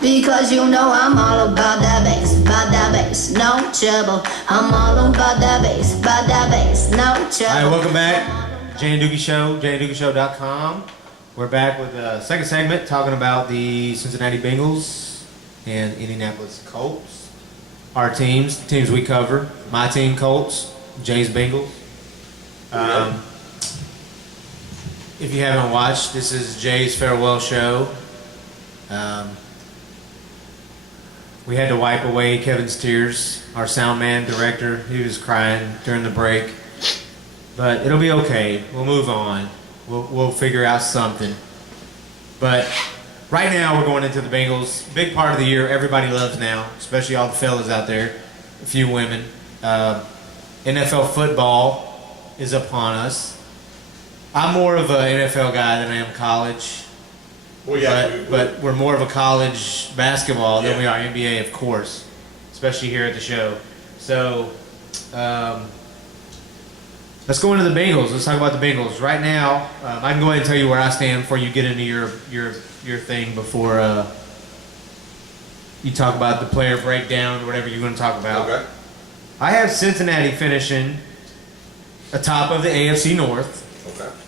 Because you know I'm all about that bass, no trouble. I'm all about that bass, no trouble. All right, welcome back. Jay and Doogie Show, jayandoogieshow.com. We're back with the second segment talking about the Cincinnati Bengals and Indianapolis Colts. Our teams, the teams we cover. My team, Colts. Jay's Bengals. If you haven't watched, this is Jay's farewell show. We had to wipe away Kevin's tears. Our sound man, director, he was crying during the break. But it'll be okay. We'll move on. We'll figure out something. But right now we're going into the Bengals. Big part of the year everybody loves now, especially all the fellas out there, a few women. NFL football is upon us. I'm more of an NFL guy than I am college. Well, yeah, but we're more of a college basketball than we are NBA, of course, especially here at the show. So let's go into the Bengals. Let's talk about the Bengals right now. I can go ahead and tell you where I stand before you get into your thing. Before you talk about the player breakdown or whatever you're going to talk about. Okay. I have Cincinnati finishing atop of the AFC North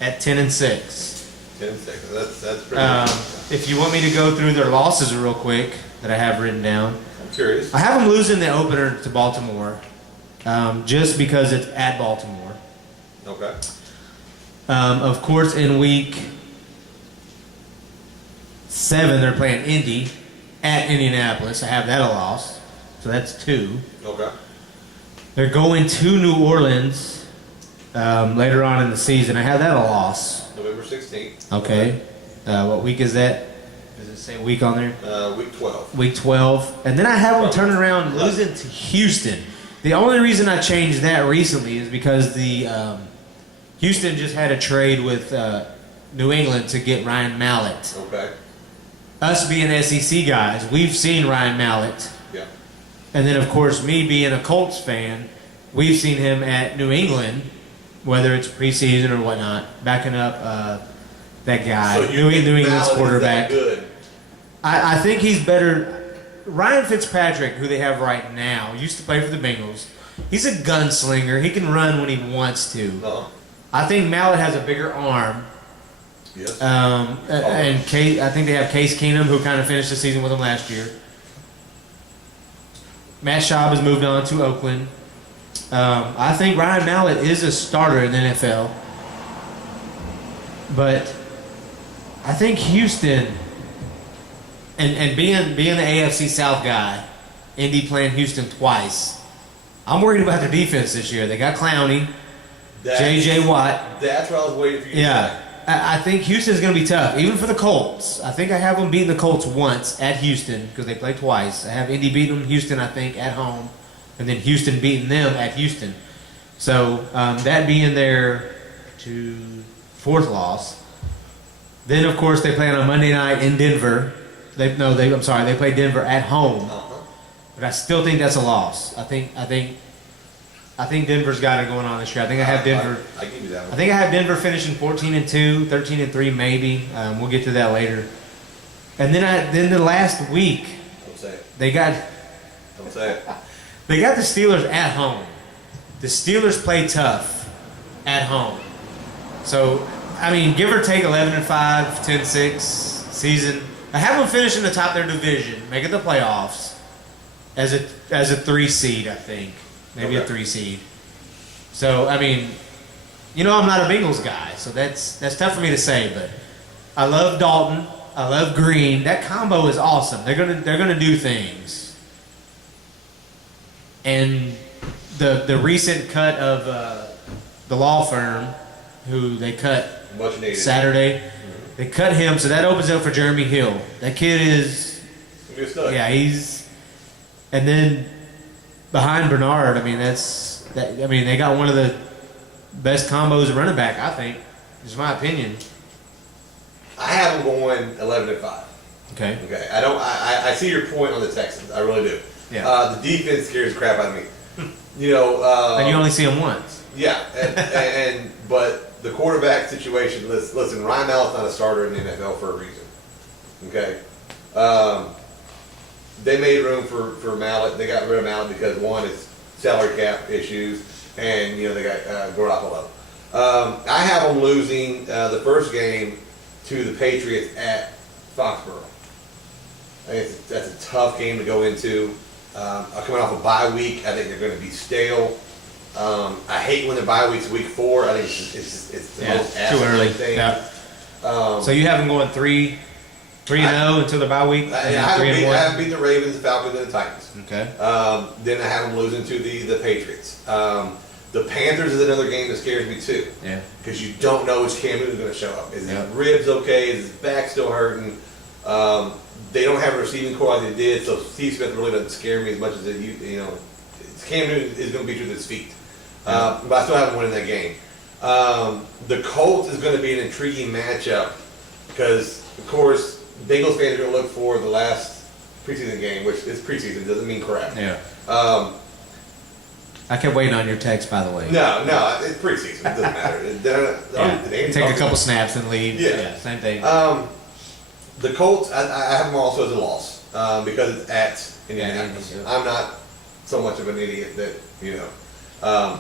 at 10-6. 10-6. That's pretty good. If you want me to go through their losses real quick that I have written down. I'm curious. I have them losing the opener to Baltimore just because it's at Baltimore. Okay. Of course, in week 7, they're playing Indy at Indianapolis. I have that a loss. So that's 2. Okay. They're going to New Orleans later on in the season. I have that a loss. November 16th. Okay. What week is that? Does it say week on there? Week 12. Week 12. And then I have them turning around losing to Houston. The only reason I changed that recently is because the Houston just had a trade with New England to get Ryan Mallett. Okay. Us being SEC guys, we've seen Ryan Mallett. Yeah. And then, of course, me being a Colts fan, we've seen him at New England, whether it's preseason or whatnot, backing up that guy, So New England's quarterback. Good. I think he's better. Ryan Fitzpatrick, who they have right now, used to play for the Bengals. He's a gunslinger. He can run when he wants to. Uh-huh. I think Mallett has a bigger arm. Yes. And Case, I think they have Case Keenum, who kind of finished the season with him last year. Matt Schaub has moved on to Oakland. I think Ryan Mallett is a starter in the NFL. But I think Houston, and being the AFC South guy, Indy playing Houston twice, I'm worried about their defense this year. They got Clowney, J.J. Watt. That's what I was waiting for you to say. I think Houston's going to be tough, even for the Colts. I think I have them beating the Colts once at Houston because they play twice. I have Indy beating them, Houston, I think, at home, and then Houston beating them at Houston. So that being their 4th loss. Then, of course, they play on a Monday night in Denver. They play Denver at home. But I still think that's a loss. I think Denver's got it going on this year. I think I have Denver. I give you that one. I think I have Denver finishing 14-2, 13-3 maybe. We'll get to that later. And then the last week, Don't say it. they got Don't say it. they got the Steelers at home. The Steelers play tough at home. So, I mean, give or take 11-5, 10-6 season. I have them finishing the top of their division, making the playoffs as a 3 seed, I think. Maybe a 3 seed. So, I mean, you know I'm not a Bengals guy, so that's tough for me to say, but I love Dalton. I love Green. That combo is awesome. They're gonna do things. And the recent cut of the law firm, who they cut Saturday, they cut him, so that opens up for Jeremy Hill. That kid is, yeah, and then behind Bernard, I mean they got one of the best combos of running back, I think. Is my opinion. I have them going 11-5. Okay. Okay. I see your point on the Texans. I really do. Yeah. The defense scares the crap out of me. You know. And you only see them once. Yeah. But the quarterback situation. Listen. Ryan Mallett's not a starter in the NFL for a reason. Okay. they made room for Mallet. They got rid of Mallet because one, it's salary cap issues, and they got Garoppolo. I have them losing the first game to the Patriots at Foxborough. I think that's a tough game to go into. Coming off a bye week, I think they're going to be stale. I hate when the bye week's week 4. I think it's the most too early thing. Yeah. So you have them going 3-0 until the bye week. I haven't beaten the Ravens, the Falcons, and the Titans. Okay. Then I have them losing to the Patriots. The Panthers is another game that scares me too. Yeah. Because you don't know which Cam Newton's going to show up. Is his ribs okay? Is his back still hurting? They don't have a receiving core like they did, so Steve Smith really doesn't scare me as much as Cam Newton is going to beat you with his feet. But I still haven't won in that game. The Colts is going to be an intriguing matchup because, of course, Bengals fans are going to look for the last preseason game, which is preseason, doesn't mean crap. Yeah. I kept waiting on your text, by the way. No, it's preseason. It doesn't matter. Take a couple snaps and leave. Yeah. Same thing. The Colts, I have them also as a loss because it's at Indianapolis. Yeah. I'm not so much of an idiot that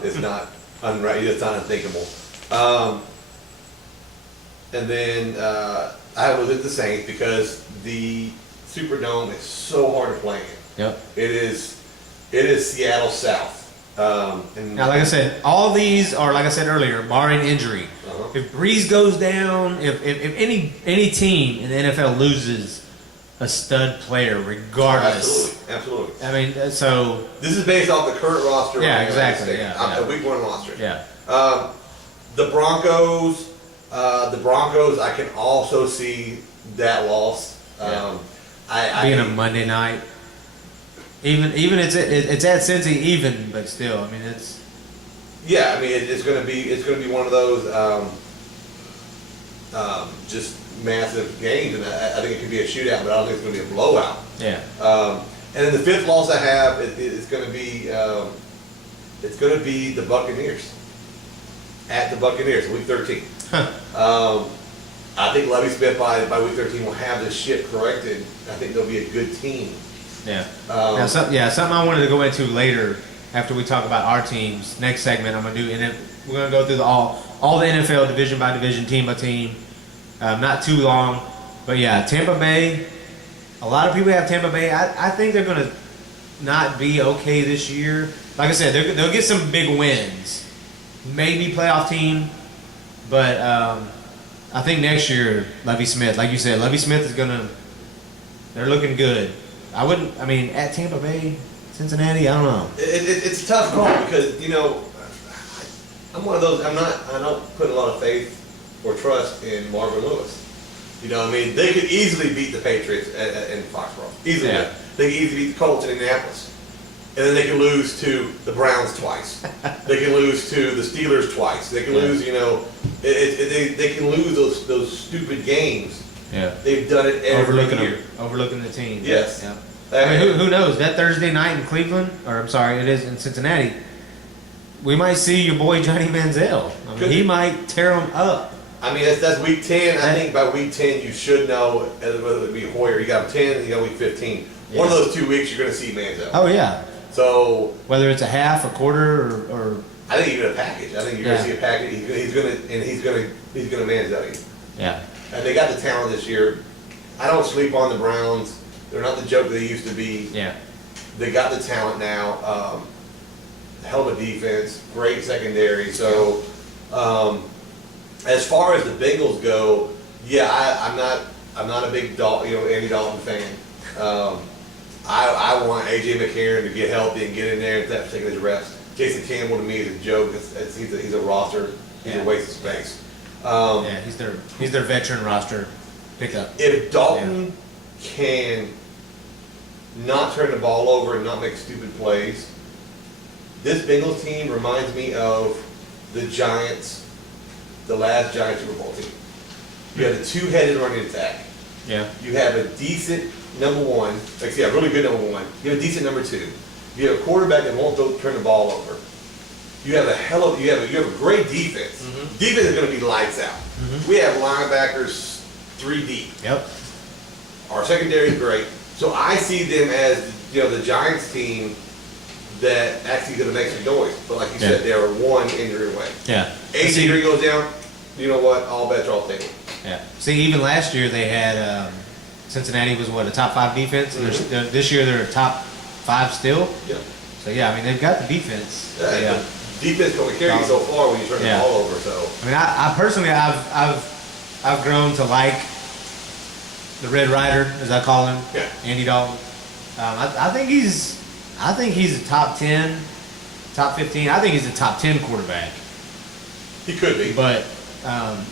it's not it's not unthinkable. And then I have it the Saints because the Superdome is so hard to play in. Yep. It is Seattle South. And Now, like I said, all these are, like I said earlier, barring injury. If Breeze goes down, if any team in the NFL loses a stud player, regardless. Absolutely. I mean, so this is based off the current roster. Yeah, exactly. Yeah. The week 1 roster. Yeah. The Broncos, I can also see that loss. Being a Monday night, even it's at Cincy even, but still, I mean it's. Yeah, I mean it's going to be one of those just massive games, and I think it could be a shootout, but I don't think it's going to be a blowout. Yeah. And then the 5th loss I have is going to be the Buccaneers at the Buccaneers, week 13. I think Lovie Smith by week 13 will have this shit corrected. I think they'll be a good team. Yeah. Something I wanted to go into later after we talk about our teams. Next segment I'm gonna do, and then we're gonna go through all the NFL division by division, team by team. Not too long, but yeah, Tampa Bay. A lot of people have Tampa Bay. I think they're gonna not be okay this year. Like I said, they'll get some big wins, maybe playoff team, but I think next year Lovie Smith, like you said, Lovie Smith is gonna. They're looking good. At Tampa Bay, Cincinnati, I don't know. It's a tough call because I'm one of those. I don't put a lot of faith or trust in Marvin Lewis. They could easily beat the Patriots in Foxborough. Easily, Yeah. They could easily beat the Colts in Indianapolis, and then they can lose to the Browns twice. They can lose to the Steelers twice. They can lose. They can lose those stupid games. Yeah. They've done it every year. Overlooking the team. Yes. Yeah. I mean, who knows? That Thursday night in Cleveland, or I'm sorry, it is in Cincinnati, we might see your boy Johnny Manziel. He might tear him up. I mean, that's week 10. I think by week 10 you should know whether it be Hoyer. You got 10, you got week 15. Yeah. One of those 2 weeks you're going to see Manziel. Oh yeah. So whether it's a half, a quarter, or I think you get a package. I think you're going to see a package. He's going to Manziel you. Yeah. And they got the talent this year. I don't sleep on the Browns. They're not the joke they used to be. Yeah. They got the talent now. Hell of a defense, great secondary. So, as far as the Bengals go, I'm not a big Andy Dalton fan. I want AJ McCarron to get healthy and get in there and start taking his reps. Jason Campbell to me is a joke. He's a roster. He's a waste of space. He's their veteran roster pickup. If Dalton can not turn the ball over and not make stupid plays, this Bengals team reminds me of the Giants, the last Giants Super Bowl team. You have a 2-headed running attack. Yeah. You have a decent number 1, a really good number 1. You have a decent number 2. You have a quarterback that won't turn the ball over. You have a great defense. Mm-hmm. Defense is going to be lights out. Mm-hmm. We have linebackers 3 deep. Yep. Our secondary is great. So I see them as, the Giants team that actually going to make some noise. But like you said, they're one injury away. Yeah. AJ Green goes down, you know what? All bets are off the table. Yeah. See, even last year they had Cincinnati was a top 5 defense, and this year they're a top 5 still. Yeah. So yeah, I mean they've got the defense. Yeah. Defense can only carry you so far when you turn the ball over. So I mean, I personally, I've grown to like the Red Rider, as I call him, Andy Dalton. I think he's a top 10, top 15. I think he's a top 10 quarterback. He could be, but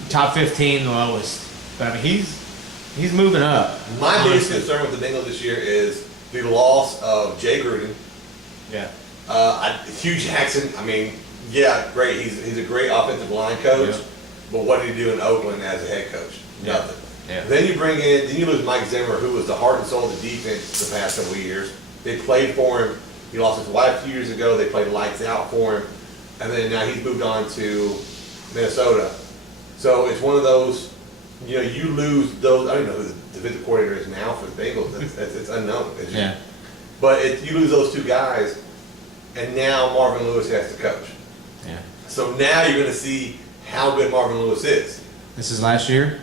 top 15 the lowest. But I mean, he's moving up. My biggest concern with the Bengals this year is the loss of Jay Gruden. Yeah. Hugh Jackson, I mean, great. He's a great offensive line coach, but what did he do in Oakland as a head coach? Nothing. Yeah. Then you lose Mike Zimmer, who was the heart and soul of the defense the past couple of years. They played for him. He lost his wife 2 years ago. They played lights out for him, and then now he's moved on to Minnesota. So it's one of those, you lose those. I don't know who the defensive coordinator is now for the Bengals. It's unknown. But you lose those two guys, and now Marvin Lewis has to coach. Yeah. So now you're going to see how good Marvin Lewis is. This is last year?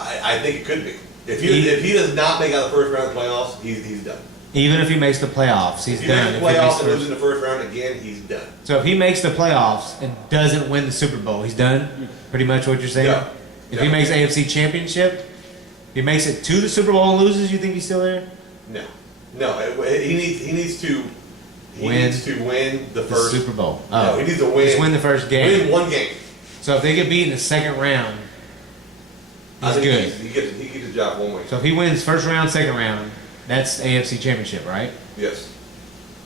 I think it could be. If he does not make out the first round of the playoffs, he's done. Even if he makes the playoffs, he's done. If he makes the playoffs and loses in the first round again, he's done. So if he makes the playoffs and doesn't win the Super Bowl, he's done? Pretty much what you're saying? Yeah. If he makes AFC Championship, if he makes it to the Super Bowl and loses, you think he's still there? No. He needs to win the first Super Bowl. No, he needs to win. Just win the first game. Win one game. So if they get beat in the second round, he's good. He gets the job one way. So if he wins first round, second round, that's AFC Championship, right? Yes.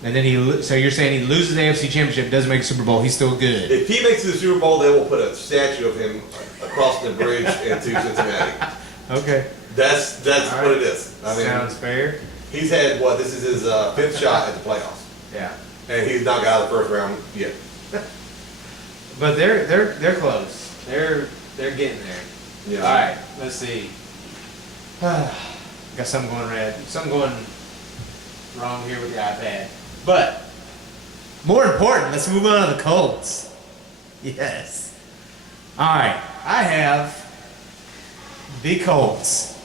And then so you're saying he loses the AFC Championship, doesn't make a Super Bowl, he's still good. If he makes it to the Super Bowl, they will put a statue of him across the bridge into Cincinnati. Okay. That's right. what it is. I mean, sounds fair. He's had this is his 5th shot at the playoffs. Yeah. And he's not got out of the first round yet. But they're close. They're getting there. Yeah. All right. Let's see. Got something going red. Something going wrong here with the iPad. But more important, let's move on to the Colts. Yes. All right. I have the Colts.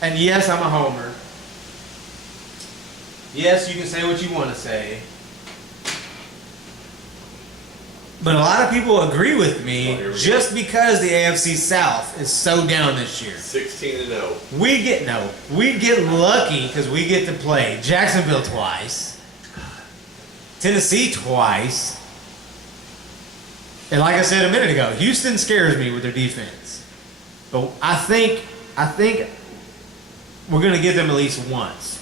And yes, I'm a homer. Yes, you can say what you want to say. But a lot of people agree with me just because the AFC South is so down this year. 16-0. We get lucky because we get to play Jacksonville twice, Tennessee twice, and like I said a minute ago, Houston scares me with their defense. But I think we're going to get them at least once.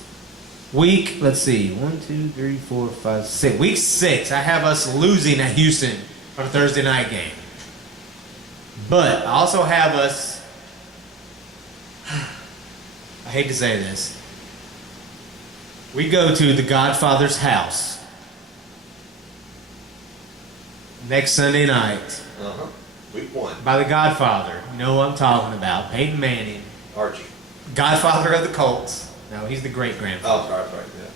Let's see, 1, 2, 3, 4, 5, 6. Week 6, I have us losing at Houston on a Thursday night game. But I also have us, I hate to say this, we go to the Godfather's house next Sunday night. Week 1. By the Godfather. You know what I'm talking about. Peyton Manning. Archie. Godfather of the Colts. No, he's the great-grandfather. Oh, sorry, yeah.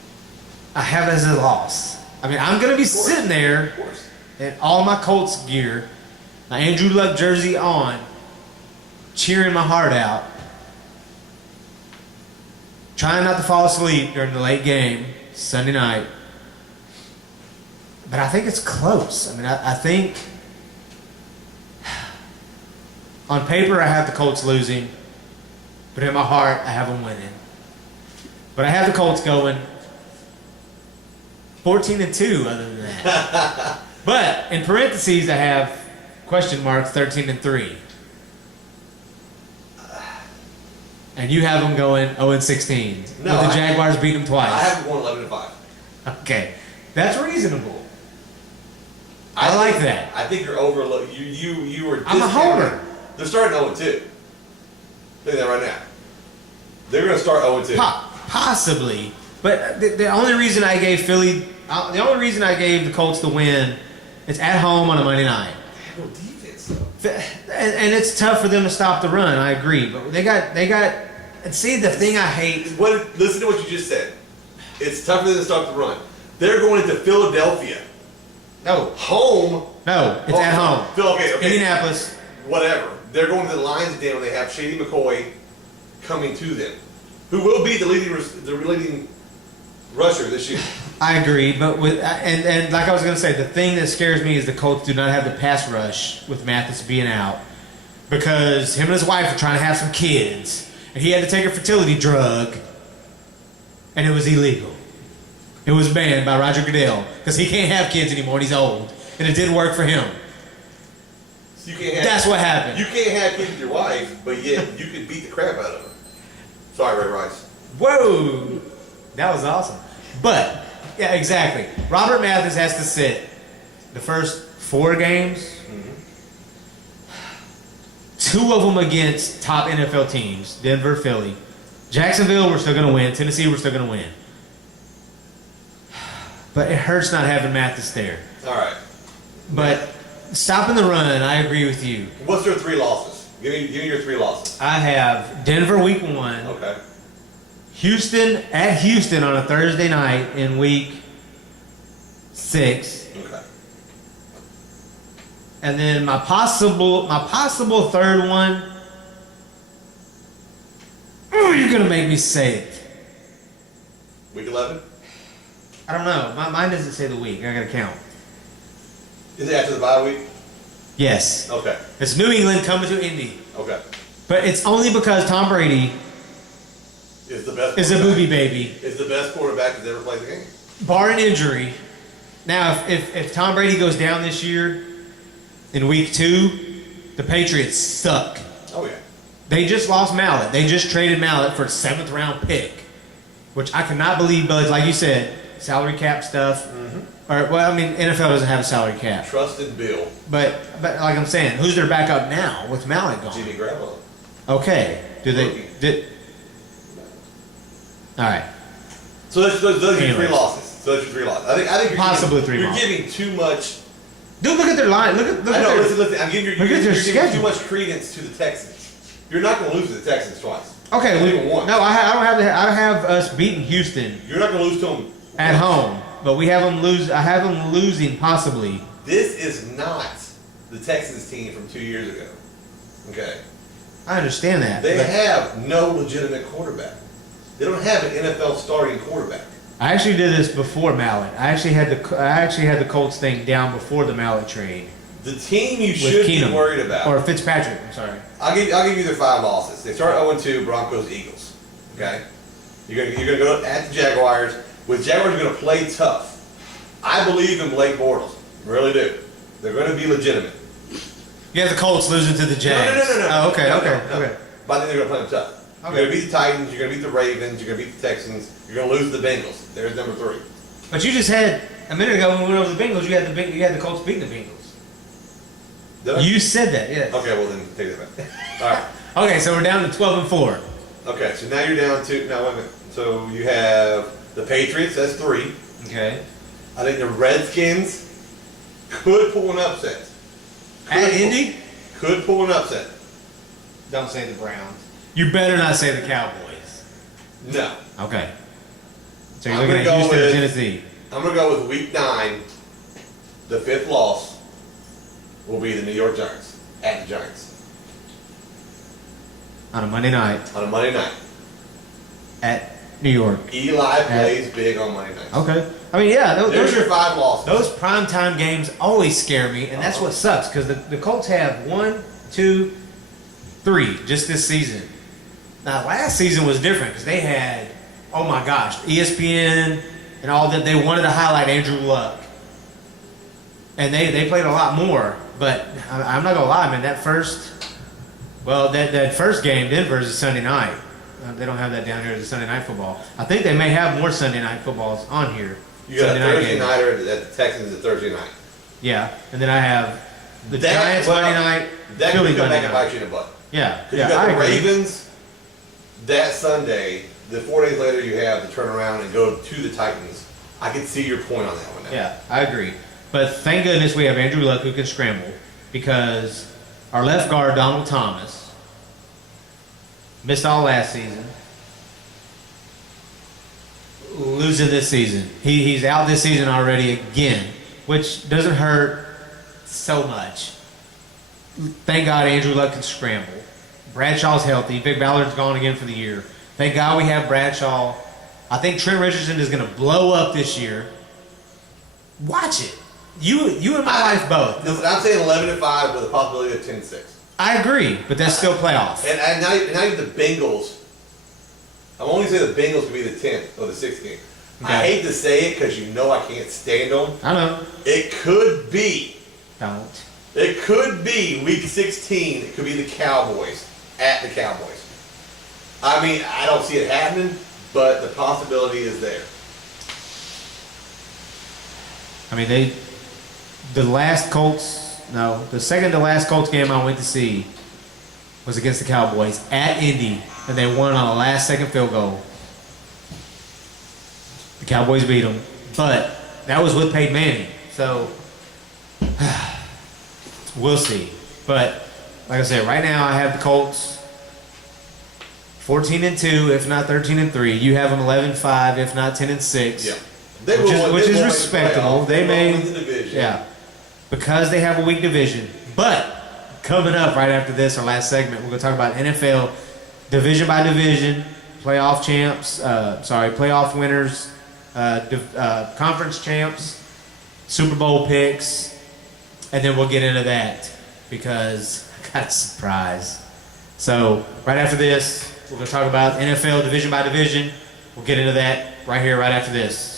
I have it as a loss. I mean, I'm going to be sitting there in all my Colts gear, my Andrew Luck jersey on, cheering my heart out, trying not to fall asleep during the late game, Sunday night. But I think it's close. I mean, I think on paper I have the Colts losing, but in my heart I have them winning. But I have the Colts going 14-2 other than that. But in parentheses I have question marks 13-3. And you have them going 0-16. No, with the Jaguars beating them twice. I have them going 11-5. Okay. That's reasonable. I like that. I think you're overlooking. You were. I'm a homer. They're starting 0-2. Think that right now. They're going to start 0-2. Possibly, but the only reason I gave the Colts the win, it's at home on a Monday night. They have no defense though. And it's tough for them to stop the run. I agree, but they got And see, the thing I hate. Listen to what you just said. It's tougher than to start the run. They're going into Philadelphia. No. Home. No, it's at home. Okay. Indianapolis. Whatever. They're going to the Lions Den when they have Shady McCoy coming to them, who will be the leading rusher this year. I agree, but and like I was going to say, the thing that scares me is the Colts do not have the pass rush with Mathis being out, because him and his wife are trying to have some kids, and he had to take a fertility drug, and it was illegal. It was banned by Roger Goodell because he can't have kids anymore and he's old, and it didn't work for him. So you can't have, that's what happened. You can't have kids with your wife, but yet you can beat the crap out of her. Sorry, Ray Rice. Whoa, that was awesome. But yeah, exactly. Robert Mathis has to sit the first 4 games. Mm-hmm. 2 of them against top NFL teams: Denver, Philly, Jacksonville. We're still going to win. Tennessee, we're still going to win. But it hurts not having Mathis there. All right. But stopping the run, I agree with you. What's their 3 losses? Give me your 3 losses. I have Denver week 1. Okay. Houston at Houston on a Thursday night in week 6. Okay. And then my possible third one. Oh, you're gonna make me say it. Week 11. I don't know. Mine doesn't say the week. I gotta count. Is it after the bye week? Yes. Okay. It's New England coming to Indy. Okay. But it's only because Tom Brady is a booby baby. Is the best quarterback that's ever played the game. Barring injury. Now, if Tom Brady goes down this year in week 2, the Patriots suck. Oh, yeah. They just lost Mallett. They just traded Mallett for a 7th round pick, which I cannot believe, but like you said, salary cap stuff. Mm-hmm. Or, well, I mean, NFL doesn't have a salary cap. Trusted Bill. But like I'm saying, who's their backup now with Mallett gone? Jimmy Garoppolo. Okay. All right. So those are your 3 losses. So that's your 3 losses. I think possibly 3 You're losses. giving too much. Dude, look at their line. Look at their, listen. I'm giving you're giving too much credence to the Texans. You're not going to lose to the Texans twice. Okay. Once. No, I don't have. I have us beating Houston. You're not going to lose to them at home, but we have them lose. I have them losing possibly. This is not the Texans team from 2 years ago. Okay. I understand that. They have no legitimate quarterback. They don't have an NFL starting quarterback. I actually did this before Mallett. I actually had the Colts thing down before the Mallett trade. The team you should be worried about, or Fitzpatrick. I'm sorry. I'll give you their 5 losses. They start 0-2, Broncos, Eagles. Okay, you're gonna go at the Jaguars. With Jaguars, you're gonna play tough. I believe in Blake Bortles, really do. They're gonna be legitimate. You have the Colts losing to the Jags. No. Oh, okay. But I think they're gonna play them tough. Okay. You're gonna beat the Titans. You're gonna beat the Ravens. You're gonna beat the Texans. You're gonna lose to the Bengals. There's number 3. But you just had a minute ago when we went over the Bengals. You had the Colts beating the Bengals. You said that, yes. Okay, well then take that back. All right. Okay, so we're down to 12-4. Okay, so now you're down to wait a minute. So you have the Patriots. That's 3. Okay. I think the Redskins could pull an upset. At Indy? Could pull an upset. Don't say the Browns. You better not say the Cowboys. No. Okay. So you're looking at Houston or Tennessee. I'm going to go with week 9. The 5th loss will be the New York Giants at the Giants. On a Monday night. At New York. Eli plays big on Monday nights. Okay. I mean, yeah. Those are your 5 losses. Those primetime games always scare me, and that's what sucks, because the Colts have 1, 2, 3 just this season. Now, last season was different, because they had, oh my gosh, ESPN and all that. They wanted to highlight Andrew Luck. And they played a lot more. But I'm not going to lie, man, that first game, Denver, is a Sunday night. They don't have that down here as a Sunday night football. I think they may have more Sunday night footballs on here. You got a Thursday nighter at the Texans a Thursday night. Yeah, and then I have the Giants Monday night, that Philly could come Monday back and night. bite you in the butt. Yeah, Because you got the Ravens that Sunday. The 4 days later, you have to turn around and go to the Titans. I can see your point on that one now. Yeah, I agree. But thank goodness we have Andrew Luck who can scramble, because our left guard, Donald Thomas, Missed all last season. Losing this season. He's out this season already again, which doesn't hurt so much. Thank God Andrew Luck can scramble. Bradshaw's healthy. Vic Ballard's gone again for the year. Thank God we have Bradshaw. I think Trent Richardson is going to blow up this year. Watch it. You and my wife both. Listen, I'm saying 11-5 with a possibility of 10-6. I agree, but that's still playoff. And now you the Bengals. I'm only saying the Bengals could be the 10th or the 16th. I Okay. hate to say it because you know I can't stand them. I know. It could be. Don't. It could be week 16. It could be the Cowboys at the Cowboys. I mean, I don't see it happening, but the possibility is there. I mean, the second to last Colts game I went to see was against the Cowboys at Indy, and they won on a last-second field goal. The Cowboys beat them, but that was with Peyton Manning, so we'll see. But like I said, right now I have the Colts 14-2, if not 13-3. You have them 11-5, if not 10-6. Yeah. Which is respectable. They may, win the division. yeah, because they have a weak division. But coming up right after this, our last segment, we're going to talk about NFL division by division, playoff champs, playoff winners, conference champs, Super Bowl picks, and then we'll get into that because I got a surprise. So right after this, we're going to talk about NFL division by division. We'll get into that right here, right after this.